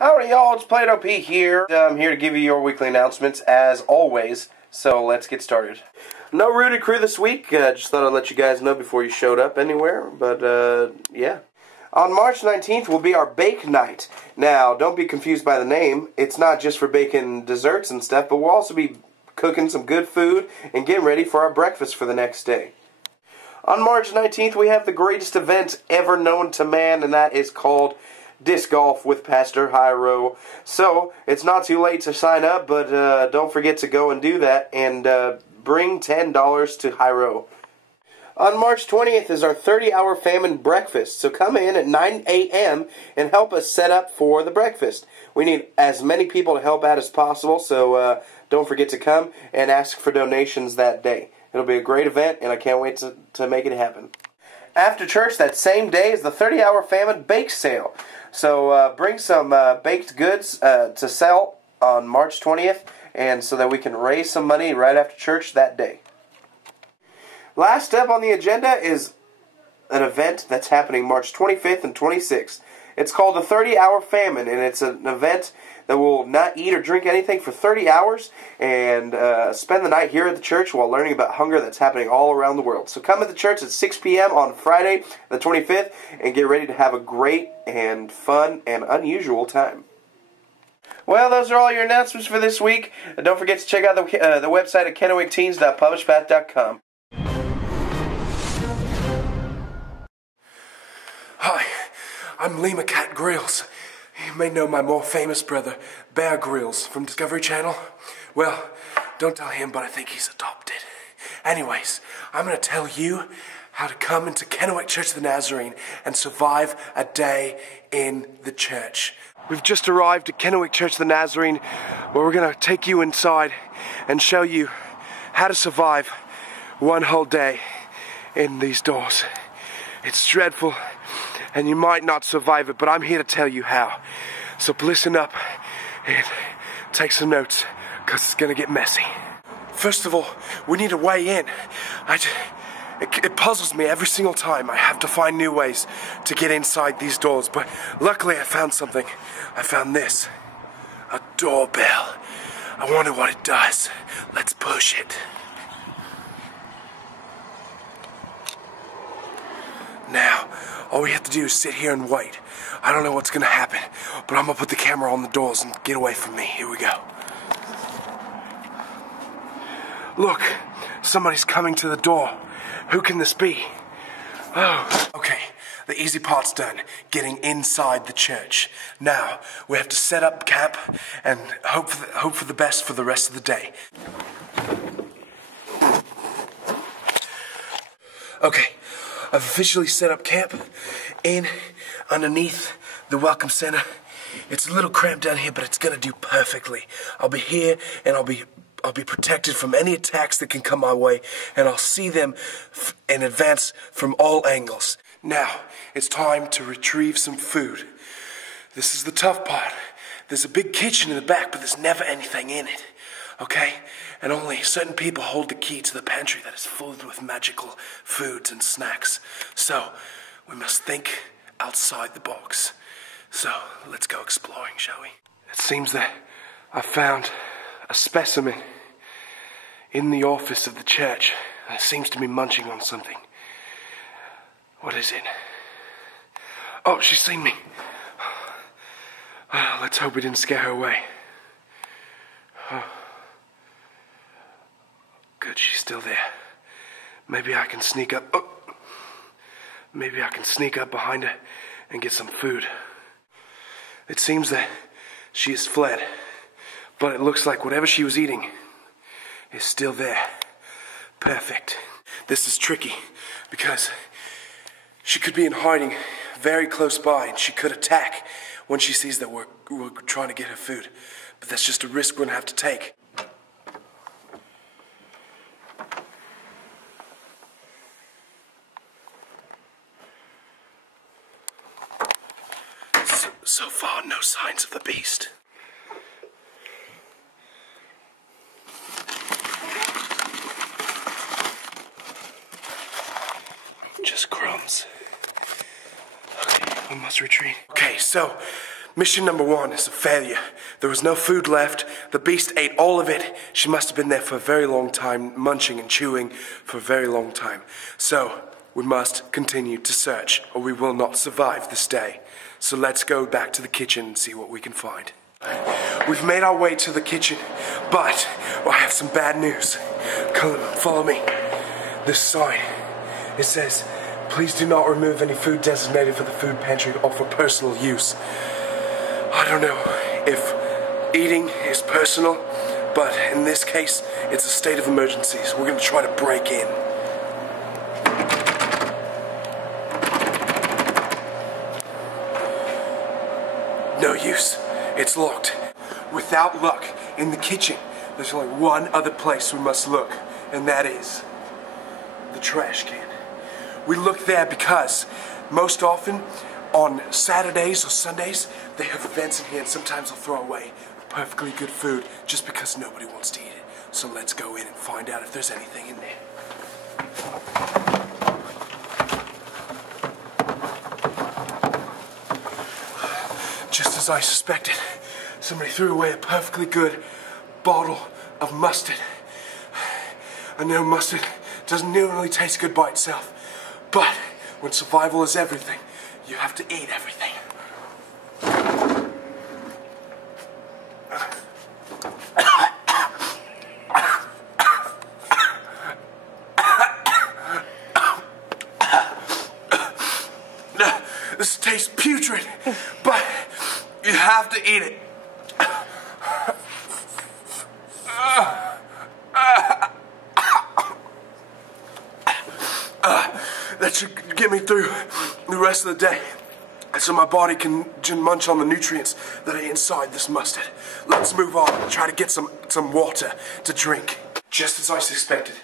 Howdy y'all, it's Plato P here. I'm here to give you your weekly announcements as always, so let's get started. No Rooted Crew this week, just thought I'd let you guys know before you showed up anywhere, but yeah. On March 19th will be our bake night. Now, don't be confused by the name, it's not just for baking desserts and stuff, but we'll also be cooking some good food and getting ready for our breakfast for the next day. On March 19th we have the greatest event ever known to man, and that is called Disc Golf with Pastor Jairol. So, it's not too late to sign up, but don't forget to go and do that, and bring $10 to Jairol. On March 20th is our 30-hour famine breakfast, so come in at 9 a.m. and help us set up for the breakfast. We need as many people to help out as possible, so don't forget to come and ask for donations that day. It'll be a great event, and I can't wait to make it happen. After church that same day is the 30-hour famine bake sale. So bring some baked goods to sell on March 20th, and so that we can raise some money right after church that day. Last up on the agenda is an event that's happening March 25th and 26th. It's called the 30-hour famine, and it's an event that will not eat or drink anything for 30 hours and spend the night here at the church while learning about hunger that's happening all around the world. So come to the church at 6 p.m. on Friday the 25th and get ready to have a great and fun and unusual time. Well, those are all your announcements for this week. Don't forget to check out the website at kennewickteens.publishpath.com. Hi, I'm Lima Cat Grills. You may know my more famous brother, Bear Grylls, from Discovery Channel. Well, don't tell him, but I think he's adopted. Anyways, I'm going to tell you how to come into Kennewick Church of the Nazarene and survive a day in the church. We've just arrived at Kennewick Church of the Nazarene, where we're going to take you inside and show you how to survive one whole day in these doors. It's dreadful, and you might not survive it, but I'm here to tell you how. So listen up and take some notes, because it's going to get messy. First of all, we need a way in. It puzzles me every single time. I have to find new ways to get inside these doors, but luckily I found something. I found this. A doorbell. I wonder what it does. Let's push it. Now, all we have to do is sit here and wait. I don't know what's gonna happen, but I'm gonna put the camera on the doors and get away from me. Here we go. Look, somebody's coming to the door. Who can this be? Oh, okay, the easy part's done, getting inside the church. Now, we have to set up camp and hope for the best for the rest of the day. Okay. I've officially set up camp underneath the Welcome Center. It's a little cramped down here, but it's gonna do perfectly. I'll be here, and I'll be protected from any attacks that can come my way, and I'll see them in advance from all angles. Now, it's time to retrieve some food. This is the tough part. There's a big kitchen in the back, but there's never anything in it. Okay? And only certain people hold the key to the pantry that is filled with magical foods and snacks. So, we must think outside the box. So, let's go exploring, shall we? It seems that I found a specimen in the office of the church. And it seems to be munching on something. What is it? Oh, she's seen me. Let's hope we didn't scare her away. Good, she's still there. Maybe I can sneak up. Oh. Maybe I can sneak up behind her and get some food. It seems that she has fled, but it looks like whatever she was eating is still there. Perfect. This is tricky because she could be in hiding very close by, and she could attack when she sees that we're trying to get her food. But that's just a risk we're gonna have to take. So far, no signs of the beast. Just crumbs. Okay, we must retreat. Okay, so Mission number 1 is a failure. There was no food left. The beast ate all of it. She must have been there for a very long time, munching and chewing for a very long time. So, we must continue to search, or we will not survive this day. So let's go back to the kitchen and see what we can find. We've made our way to the kitchen, but I have some bad news. Come, follow me. This sign, it says, please do not remove any food designated for the food pantry or for personal use. I don't know if eating is personal, but in this case, it's a state of emergency, so we're going to try to break in. No use. It's locked. Without luck, in the kitchen, there's only one other place we must look, and that is the trash can. We look there because most often on Saturdays or Sundays they have events in here, and sometimes they'll throw away perfectly good food just because nobody wants to eat it. So let's go in and find out if there's anything in there. Just as I suspected, somebody threw away a perfectly good bottle of mustard. I know mustard doesn't really taste good by itself, but when survival is everything, you have to eat everything. This tastes putrid, but you have to eat it. That should get me through the rest of the day, so my body can munch on the nutrients that are inside this mustard. Let's move on and try to get some water to drink. Just as I suspected,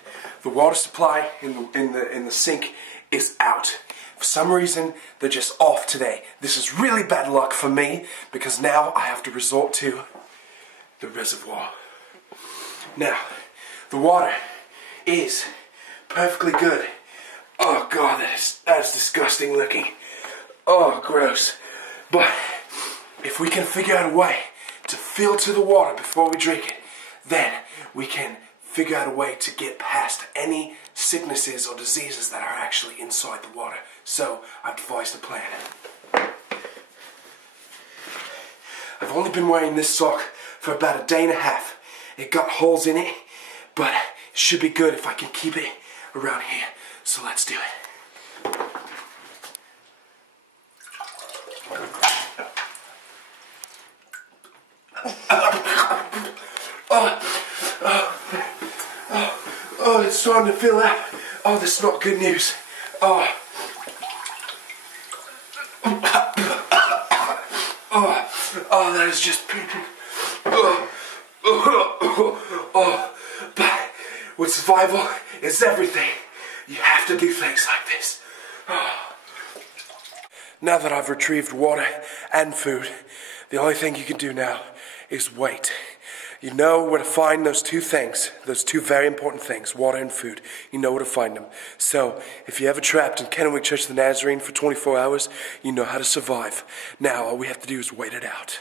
the water supply in the sink is out. For some reason, they're just off today. This is really bad luck for me, because now I have to resort to the reservoir. Now, the water is perfectly good. Oh God, that is disgusting looking. Oh, gross. But if we can figure out a way to filter the water before we drink it, then we can figure out a way to get past any sicknesses or diseases that are actually inside the water. So, I've devised a plan. I've only been wearing this sock for about a day and a half. It got holes in it, but it should be good if I can keep it around here. So let's do it. Oh, it's starting to fill out. Oh, that's not good news. Oh, that is just pooping. But with survival is everything. You have to do things like this. Now that I've retrieved water and food, the only thing you can do now is wait. You know where to find those two things, those two very important things, water and food. You know where to find them. So, if you're ever trapped in Kennewick Church of the Nazarene for 24 hours, you know how to survive. Now, all we have to do is wait it out.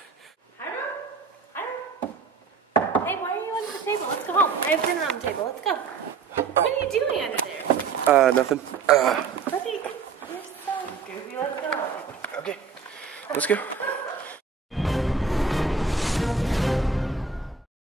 Hiram? Hey, why are you under the table? Let's go home. I have dinner on the table. Let's go. What are you doing under there? Nothing. Buddy, you're so goofy. Let's go. Okay, let's go.